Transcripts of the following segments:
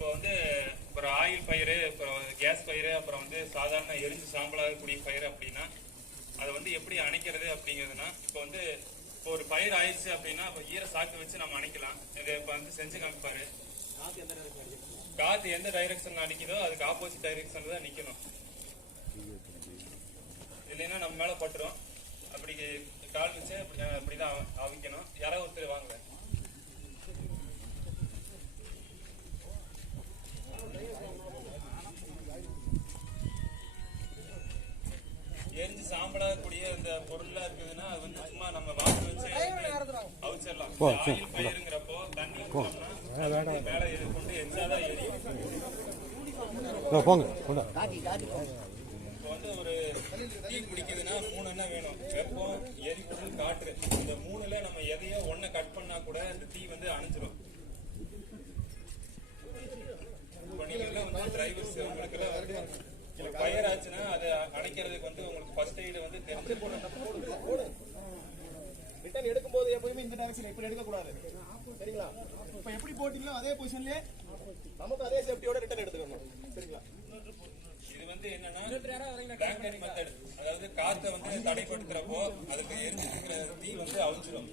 இப்போ வந்து அப்புறம் ஆயில் பயிர் அப்புறம் கேஸ் பயிர் அப்புறம் வந்து சாதாரண எரிஞ்சு சாம்பலாகக்கூடிய பயிர் அப்படின்னா அதை வந்து எப்படி அணைக்கிறது அப்படிங்கிறதுனா இப்போ வந்து இப்போ ஒரு பயிர் ஆயிடுச்சு அப்படின்னா இப்போ ஈர சாக்கு வச்சு நம்ம அணைக்கலாம். இதை இப்போ வந்து செஞ்சு காமிப்பாரு. காத்து எந்த டைரக்ஷன்ல அடிக்குதோ அதுக்கு ஆப்போசிட் டைரக்ஷன்ல தான் நிக்கணும். இல்லைன்னா நம்ம மேல பட்டுரும். அப்படி கால் வச்சு சாம்பலாகக்கூடிய இந்த பொருள்லாம் இருக்குதுன்னா அது வந்து சும்மா நம்ம வாட்டர் வச்சு அவிச்சிடலாம். ஆயில் பயிருங்கிறப்போ தண்ணி மேல இது கொண்டு எச்சாதான் எரியும். போங்க இப்போ வந்து ஒரு டீ குடிக்குதுன்னா மூணு என்ன வேணும். வெப்பம் எரிபொருள் காற்று. இந்த மூணுல நம்ம எதையோ ஒன்ன கட் பண்ணா கூட இந்த தீ வந்து அணைஞ்சிரும். இப்போ நீங்க வந்து டிரைவர்ஸ் ஃபயர் ஆச்சுன்னா அதை அணைக்கிறதுக்கு வந்து உங்களுக்கு ஃபர்ஸ்ட் எய்டு வந்து தெரிஞ்சிருக்கணும் ரிட்டர்ன் எடுக்கும்போது எப்பவுமே இந்த டைரக்ஷன் இப்படி எடுக்கக்கூடாது. சரிங்களா? இப்போ எப்படி போட்டீங்களோ அதே பொசிஷன்லயே நமக்கு அதே சேஃப்டியோட ரிட்டர்ன் எடுத்துக்கணும் சரிங்களா? இது வந்து என்னன்னா பேங்கரி மெத்தட் அதாவது காத்தை வந்து தடைப்படுத்துறப்போ அதுக்கு எரிஞ்சிருக்கிற தீ வந்து அவிச்சிடும்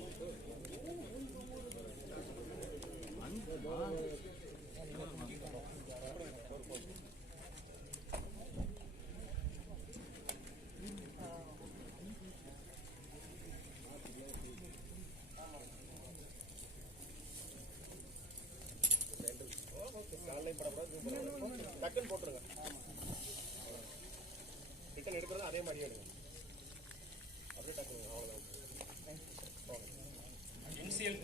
ரிட்டன் போட்டுருங்க. ரிட்டர்ன் எடுக்கிறது அதே மாதிரியே எடுங்க. அப்படியே டக்குங்க அவ்வளோதான் இனிஷியல்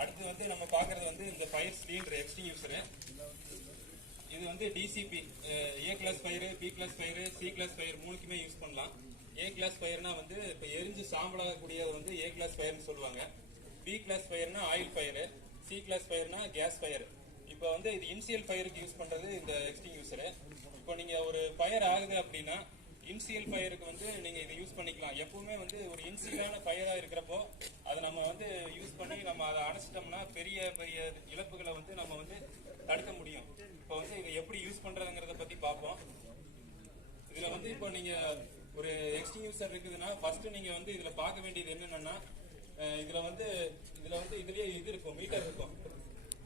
அடுத்து வந்து நம்ம பார்க்கறது வந்து இந்த ஃபயர் சிலிண்டர் எக்ஸ்டிங்யூசர் இது வந்து DCP A class fire B class fire C class fire மூணுக்குமே use பண்ணலாம். ஏ கிளாஸ் ஃபயர்னா வந்து இப்போ எரிஞ்சு சாம்பலாகக்கூடியது வந்து ஏ கிளாஸ் ஃபயர்னு சொல்லுவாங்க. பி கிளாஸ் ஃபயர்னா ஆயில் ஃபயர் சி கிளாஸ் ஃபயர்னா கேஸ் ஃபயர் இப்போ வந்து இது இன்சியல் ஃபயருக்கு யூஸ் பண்ணுறது இந்த எக்ஸ்டிங்யூசரு இப்போ நீங்கள் ஒரு ஃபயர் ஆகுது அப்படின்னா இன்சியல் ஃபயருக்கு வந்து நீங்கள் இதை யூஸ் பண்ணிக்கலாம். எப்பவுமே வந்து ஒரு இன்சியலான ஃபயராக இருக்கிறப்போ அதை நம்ம வந்து யூஸ் பண்ணி நம்ம அதை அணைச்சிட்டோம்னா பெரிய பெரிய இழப்புகளை வந்து நம்ம வந்து தடுக்க முடியும். இப்போ வந்து இதை எப்படி யூஸ் பண்ணுறதுங்கிறத பற்றி பார்ப்போம். இதில் வந்து இப்போ நீங்கள் ஒரு எக்ஸ்டிங்யூசர் இருக்குதுன்னா ஃபர்ஸ்ட் நீங்கள் வந்து இதில் பார்க்க வேண்டியது என்னென்னா இதில் வந்து இதில் வந்து இதுலேயே இது இருக்கும் மீட்டர் இருக்கும்.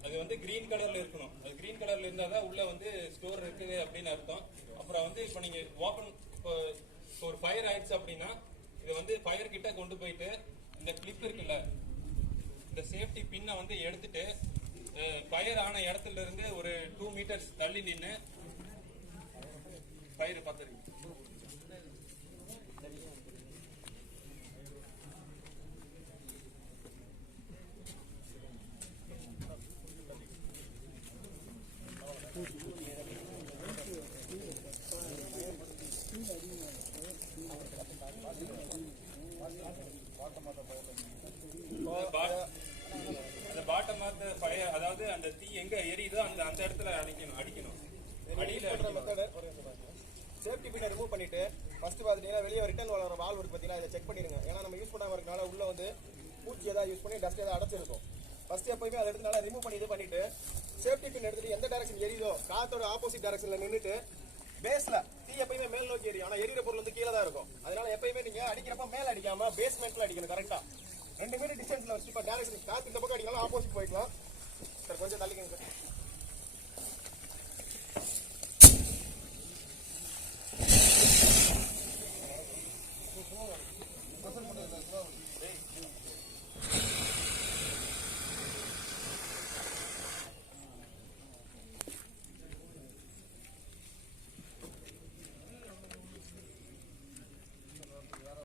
அது வந்து கிரீன் கலர்ல இருக்கணும். அது கிரீன் கலர்ல இருந்தா தான் உள்ள வந்து ஸ்டோர் இருக்குது அப்படின்னு அர்த்தம். அப்புறம் வந்து இப்போ நீங்க ஓபன் இப்போ ஒரு ஃபயர் ஆயிடுச்சு அப்படின்னா இது வந்து ஃபயர் கிட்ட கொண்டு போயிட்டு இந்த கிளிப் இருக்குல்ல இந்த சேஃப்டி பின்னை வந்து எடுத்துட்டு ஃபயர் ஆன இடத்துல இருந்து ஒரு டூ மீட்டர்ஸ் தள்ளி நின்று ஃபயர் பார்த்துருக்கீங்க அந்த பாட்டம் ஆஃப் ஃபயர் அதாவது அந்த தீ எங்க எரியுதோ அந்த அந்த இடத்துல அடிக்கணும் அடிக்கணும். சேஃப்டி பின்னை ரிமூவ் பண்ணிட்டு ஃபர்ஸ்ட் பார்த்துட்டீங்கன்னா வெளியே ரிட்டர்ன் வளர வால் இருக்கு பார்த்தீங்கன்னா இதை செக் பண்ணிருங்க. ஏன்னா நம்ம யூஸ் பண்ணாம இருக்கனால உள்ள வந்து பூச்சி ஏதாவது யூஸ் பண்ணி டஸ்ட் ஏதாவது அடைச்சிருக்கும். ஃபர்ஸ்ட் எப்பயுமே அதை எடுத்து நல்லா ரிமூவ் பண்ணி இது பண்ணிட்டு சேஃப்டி பின் எடுத்துட்டு எந்த டைரக்ஷன் எரியுதோ காத்தோட ஆப்போசிட் டைரக்ஷன்ல நின்னுட்டு பேஸ்ல தீ எப்பயுமே மேல் நோக்கி எரியும். ஆனா எரியிற பொருள் வந்து கீழே தான் இருக்கும். அதனால எப்பயுமே நீங்க அடிக்கிறப்ப மேல அடிக்காம பேஸ்மெண்ட்ல அடிக்கணும் கரெக்டா ரெண்டு மீட்டர் டிஸ்டன்ஸ்ல வச்சு இப்போ டைரக்ஷன் காத்து இந்த பக்கம் அடிக்கலாம் ஆப்போசிட் போய்க்கலாம். சார் கொஞ்சம் தள்ளிக்கங்க சார்.